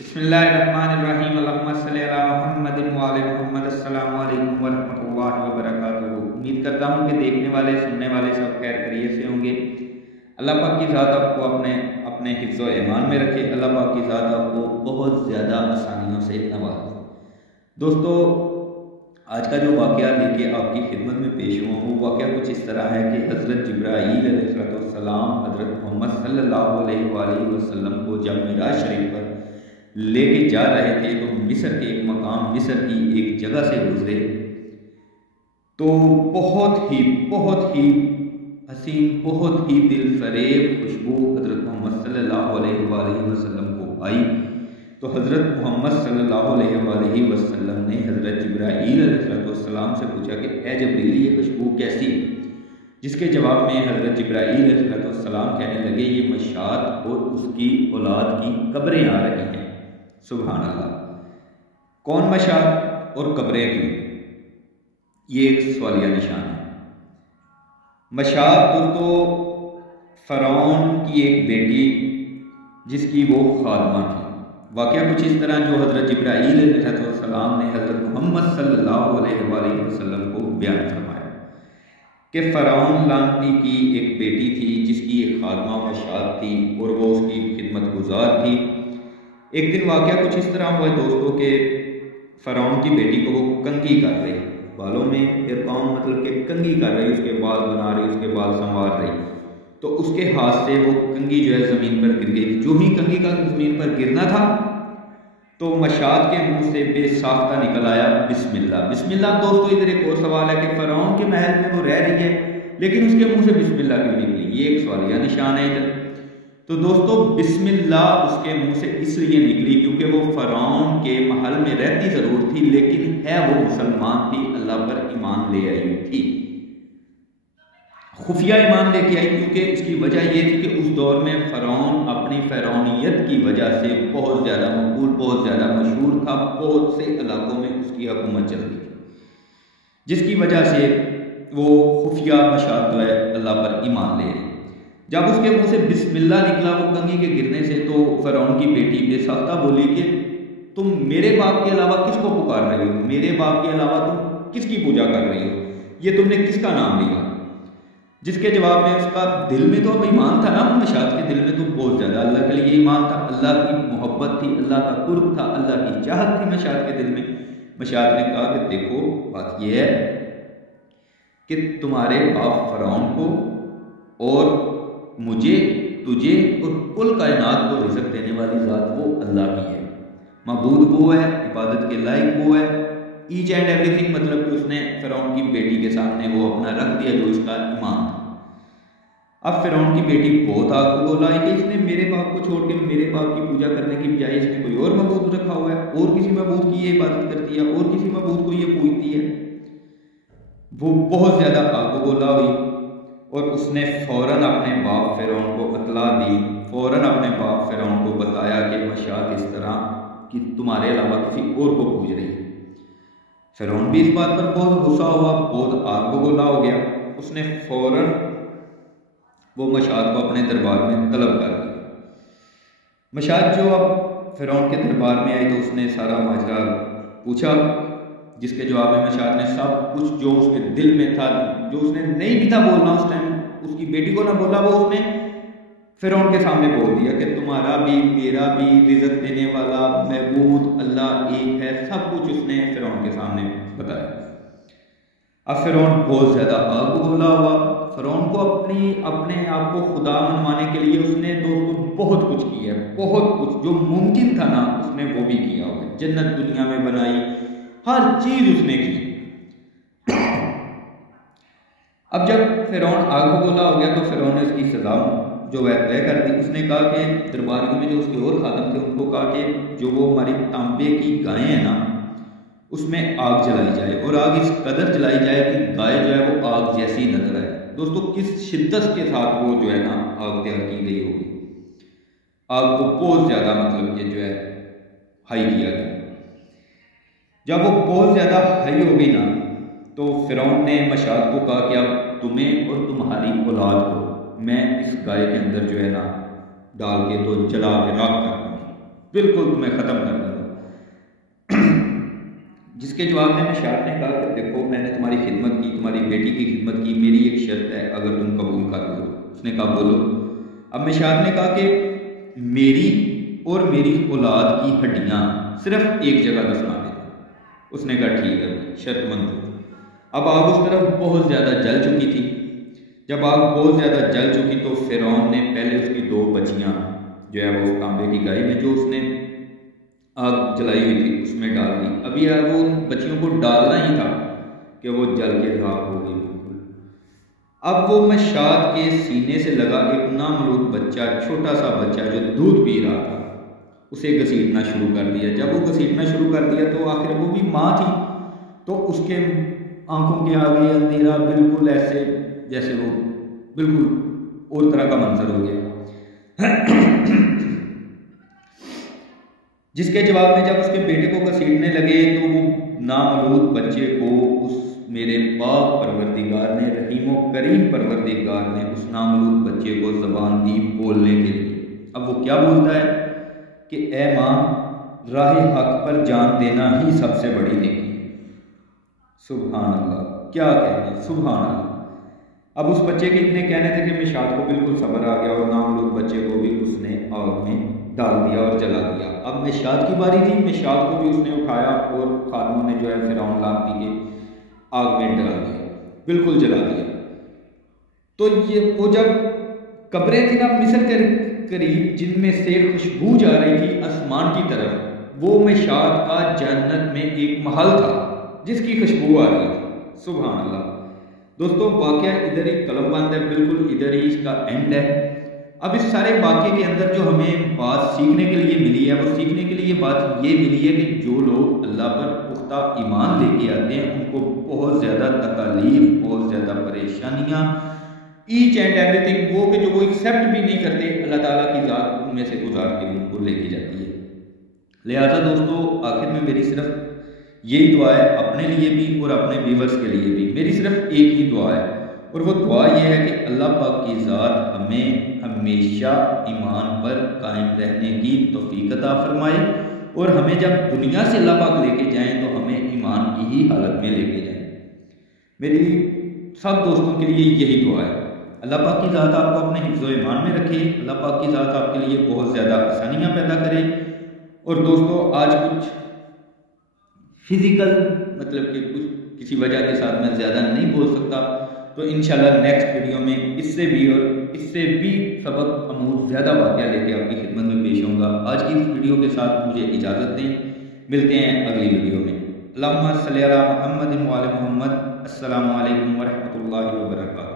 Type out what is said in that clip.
بسم اللہ الرحمن الرحیم اللہم صلی علی محمد وعلی محمد۔ السلام علیکم ورحمۃ اللہ وبرکاتہ۔ امید کرتا ہوں کہ دیکھنے والے سننے والے سب خیر خیریت سے ہوں گے۔ اللہ پاک کی ذات آپ کو اپنے حفظ و ایمان میں رکھے۔ اللہ پاک کی ذات آپ کو بہت زیادہ آسانیوں سے نوازے۔ دوستو، آج کا جو واقعہ لے کے آپ کی خدمت میں پیش ہوا ہوں، وہ واقعہ کچھ اس طرح ہے کہ حضرت جبرائیل علیہ السلام حضرت محمد صلی اللہ علیہ وآلہ وسلم کو جب معراج شریف پر لے کے جا رہے تھے تو مصر کے ایک مقام، مصر کی ایک جگہ سے گزرے تو بہت ہی حسین، بہت ہی دل فریب خوشبو حضرت محمد صلی اللہ علیہ وآلہ وسلم کو آئی۔ تو حضرت محمد صلی اللہ علیہ وآلہ وسلم نے حضرت جبرائیل علیہ السلام سے پوچھا کہ اے جبریل، یہ خوشبو کیسی؟ جس کے جواب میں حضرت جبرائیل علیہ السلام کہنے لگے، یہ مشاط اور اس کی اولاد کی قبریں آ رہی ہیں۔ سبحان اللہ! کون مشاط اور قبریں کیوں؟ یہ ایک سوالیہ نشان ہے۔ مشاط تو فرعون کی ایک بیٹی جس کی وہ خادمہ تھی۔ واقعہ کچھ اس طرح جو حضرت جبرائیل علیہ السلام نے حضرت محمد صلی اللہ علیہ وآلہ وسلم کو بیان فرمایا کہ فرعون لعنتی کی ایک بیٹی تھی جس کی ایک خادمہ مشاط تھی اور وہ اس کی خدمت گزار تھی۔ ایک دن واقعہ کچھ اس طرح ہوا دوستوں کہ فرعون کی بیٹی کو وہ کنگھی کر رہی، بالوں میں مطلب کہ کنگھی کر رہی، اس کے بال بنا رہی، اس کے بال سنوار رہی، تو اس کے ہاتھ سے وہ کنگھی جو ہے زمین پر گر گئی۔ جو ہی کنگھی کا زمین پر گرنا تھا تو مشاط کے منہ سے بے ساختہ نکل آیا بسم اللہ۔ بسم اللہ دوستو، ادھر ایک اور سوال ہے کہ فرعون کے محل میں وہ رہ رہی ہے لیکن اس کے منہ سے بسم اللہ کیوں نکلی؟ یہ ایک سوالیہ نشان ہے ادھر۔ تو دوستو، بسم اللہ اس کے منہ سے اس لیے نکلی کیونکہ وہ فرعون کے محل میں رہتی ضرور تھی لیکن ہے وہ مسلمان تھی، اللہ پر ایمان لے آئی تھی، خفیہ ایمان لے کے آئی، کیونکہ اس کی وجہ یہ تھی کہ اس دور میں فرعون اپنی فرعونیت کی وجہ سے بہت زیادہ مقبول، بہت زیادہ مشہور تھا، بہت سے علاقوں میں اس کی حکومت چلتی تھی، جس کی وجہ سے وہ خفیہ مشاط جو ہے اللہ پر ایمان لے آئی۔ جب اس کے منہ سے بسم اللہ نکلا وہ کنگھی کے گرنے سے، تو فرعون کی بیٹی بے ساختہ بولی کہ تم میرے باپ کے علاوہ کس کو پکار رہی ہو؟ میرے باپ کے علاوہ تم کس کی پوجا کر رہی ہو؟ یہ تم نے کس کا نام لیا؟ جس کے جواب میں اس کا دل میں تو اب ایمان تھا نا، مشاط کے دل میں تو بہت زیادہ اللہ کے لیے ایمان تھا، اللہ کی محبت تھی، اللہ کا قرب تھا، اللہ کی چاہت تھی مشاط کے دل میں۔ مشاط نے کہا کہ دیکھو، بات یہ ہے کہ تمہارے باپ فرعون کو اور مجھے، تجھے اور کل کائنات کو رزق دینے والی ذات وہ اللہ کی ہے، معبود وہ ہے، عبادت کے لائق وہ ہے، ایچ اینڈ ایوری تھنگ، مطلب کہ اس نے فرعون کی بیٹی کے سامنے وہ اپنا رکھ دیا جو اس کا ایمان تھا۔ اب فرعون کی بیٹی بہت آگ بگولا آئی کہ اس نے میرے باپ کو چھوڑ کے میرے باپ کی پوجا کرنے کی بجائے اس نے کوئی اور معبود رکھا ہوا ہے، اور کسی معبود کی یہ عبادت کرتی ہے، اور کسی معبود کو یہ پوجتی ہے۔ وہ بہت زیادہ آگ بگولا ہوئی اور اس نے فوراً اپنے باپ فرعون کو اطلاع دی، فوراً اپنے باپ فرعون کو بتایا کہ مشاط اس طرح کہ تمہارے علاوہ کسی اور کو پوج رہی ہے۔ فرعون بھی اس بات پر بہت غصہ ہوا، بہت آگ بگولا ہو گیا۔ اس نے فوراً وہ مشاط کو اپنے دربار میں طلب کر دیا۔ مشاط جو اب فرعون کے دربار میں آئی تو اس نے سارا ماجرا پوچھا، جس کے جواب میں مشاط نے سب کچھ جو اس کے دل میں تھا، جو اس نے نہیں بھی تھا بولنا اس ٹائم، اس کی بیٹی کو نہ بولا، وہ اس نے فرعون کے سامنے بول دیا کہ تمہارا بھی میرا بھی رزق دینے والا معبود اللہ ایک ہے، سب کچھ اس نے فرعون کے سامنے بتایا۔ اب فرعون بہت زیادہ آگ بگولا ہوا۔ فرعون کو اپنے آپ کو خدا منوانے کے لیے اس نے بہت کچھ کیا ہے، بہت کچھ جو ممکن تھا نا اس نے وہ بھی کیا ہوا ہے، جنت دنیا میں بنائی، ہر چیز اس نے کی۔ اب جب فرعون آگ بگولا ہو گیا تو فرعون نے اس کی سزا جو ہے طے کر دی۔ اس نے کہا کہ درباریوں میں جو اس کے اور خادم تھے ان کو کہا کہ جو وہ ہماری تانبے کی گائیں ہیں نا اس میں آگ جلائی جائے، اور آگ اس قدر جلائی جائے کہ گائے جو ہے وہ آگ جیسی نظر آئے۔ دوستو، کس شدت کے ساتھ وہ جو ہے نا آگ تیار کی گئی ہوگی، آگ کو بہت زیادہ مطلب کہ جو ہے ہائی کیا گیا۔ جب وہ بہت زیادہ ہائی ہو گئی نا تو فرعون نے مشاط کو کہا کہ اب تمہیں اور تمہاری اولاد کو میں اس گائے کے اندر جو ہے نا ڈال کے تو جلا کے راکھ کر دوں۔ بالکل تمہیں ختم کر دوں گا۔ جس کے جواب میں مشاط نے کہا کہ دیکھو میں نے تمہاری خدمت کی، تمہاری بیٹی کی خدمت کی، میری ایک شرط ہے اگر تم قبول کر لو۔ اس نے کہا بولو۔ اب مشاط نے کہا کہ میری اور میری اولاد کی ہڈیاں صرف ایک جگہ دفنا دے۔ اس نے کہا ٹھیک ہے شرط منظور۔ اب آگ اس طرف بہت زیادہ جل چکی تھی۔ جب آگ بہت زیادہ جل چکی تو فرعون نے پہلے اس کی 2 بچیاں جو ہے وہ تانبے کی گائے میں جو اس نے آگ جلائی ہوئی تھی اس میں ڈال دی۔ ابھی وہ ان بچیوں کو ڈالنا ہی تھا کہ وہ جل کے راکھ ہو گئی بالکل۔ اب وہ مشاط کے سینے سے لگا ایک نامولود بچہ، چھوٹا سا بچہ جو دودھ پی رہا تھا، اسے گھسیٹنا شروع کر دیا۔ جب وہ گھسیٹنا شروع کر دیا تو آخر وہ بھی ماں تھی تو اس کے آنکھوں کے آگے اندھیرا بالکل ایسے جیسے وہ بالکل اور طرح کا منظر ہو گیا۔ جس کے جواب میں جب اس کے بیٹے کو گھسیٹنے لگے تو وہ نامولود بچے کو اس میرے پاک پروردگار نے، رحیم و کریم پروردگار نے اس نامولود بچے کو زبان دی بولنے کے لیے۔ اب وہ کیا بولتا ہے کہ اے ماں، راہ حق پر جان دینا ہی سب سے بڑی نیکی ہے۔ سبحان اللہ، کیا کہنے، سبحان اللہ۔ اب اس بچے کے اتنے کہنے تھے کہ مشاط کو بالکل صبر آ گیا اور نامولود بچے کو بھی اس نے آگ میں ڈال دیا اور جلا دیا۔ اب مشاط کی باری تھی، مشاط کو بھی اس نے اٹھایا اور خادموں نے جو ہے فرعون لاتی کے آگ میں ڈال دیا، بالکل جلا دیا۔ تو یہ وہ جب قبریں تھی نا مصر کے قریب جن میں سے خوشبو جا رہی تھی آسمان کی طرف، وہ مشاط کا جنت میں ایک محل تھا جس کی خوشبو آ رہی تھی۔ سبحان اللہ۔ دوستو واقعہ ادھر ہی قلم بند ہے، بالکل ادھر ہی اس کا اینڈ ہے۔ اب اس سارے واقعے کے اندر جو ہمیں بات سیکھنے کے لیے ملی ہے وہ سیکھنے کے لیے بات یہ ملی ہے کہ جو لوگ اللہ پر پختہ ایمان لے کے آتے ہیں ان کو بہت زیادہ تکالیف، بہت زیادہ پریشانیاں، ایچ اینڈ ایوری تھنگ وہ کہ جو وہ ایکسیپٹ بھی نہیں کرتے، اللہ تعالیٰ کی ذات ان میں سے گزار کے ان کو لے کے جاتی ہے۔ لہٰذا دوستو آخر میں میری صرف یہی دعا ہے اپنے لیے بھی اور اپنے ویورز کے لیے بھی، میری صرف ایک ہی دعا ہے اور وہ دعا یہ ہے کہ اللہ پاک کی ذات ہمیں ہمیشہ ایمان پر قائم رہنے کی توفیق عطا فرمائے اور ہمیں جب دنیا سے اللہ پاک لے کے جائیں تو ہمیں ایمان کی ہی حالت میں لے کے جائیں۔ میری سب دوستوں کے لیے یہی دعا ہے، اللہ پاک کی ذات آپ کو اپنے حفظ و ایمان میں رکھے، اللہ پاک کی ذات آپ کے لیے بہت زیادہ آسانیاں پیدا کرے۔ اور دوستو آج کچھ فزیکل مطلب کہ کچھ کسی وجہ کے ساتھ میں زیادہ نہیں بول سکتا، تو انشاءاللہ نیکسٹ ویڈیو میں اس سے بھی اور اس سے بھی سبق آموز زیادہ واقعہ لے کے آپ کی خدمت میں پیش ہوں گا۔ آج کی اس ویڈیو کے ساتھ مجھے اجازت دیں، ملتے ہیں اگلی ویڈیو میں۔ اللہم صلی علی محمد و علی محمد۔ السلام علیکم ورحمۃ اللہ وبرکاتہ۔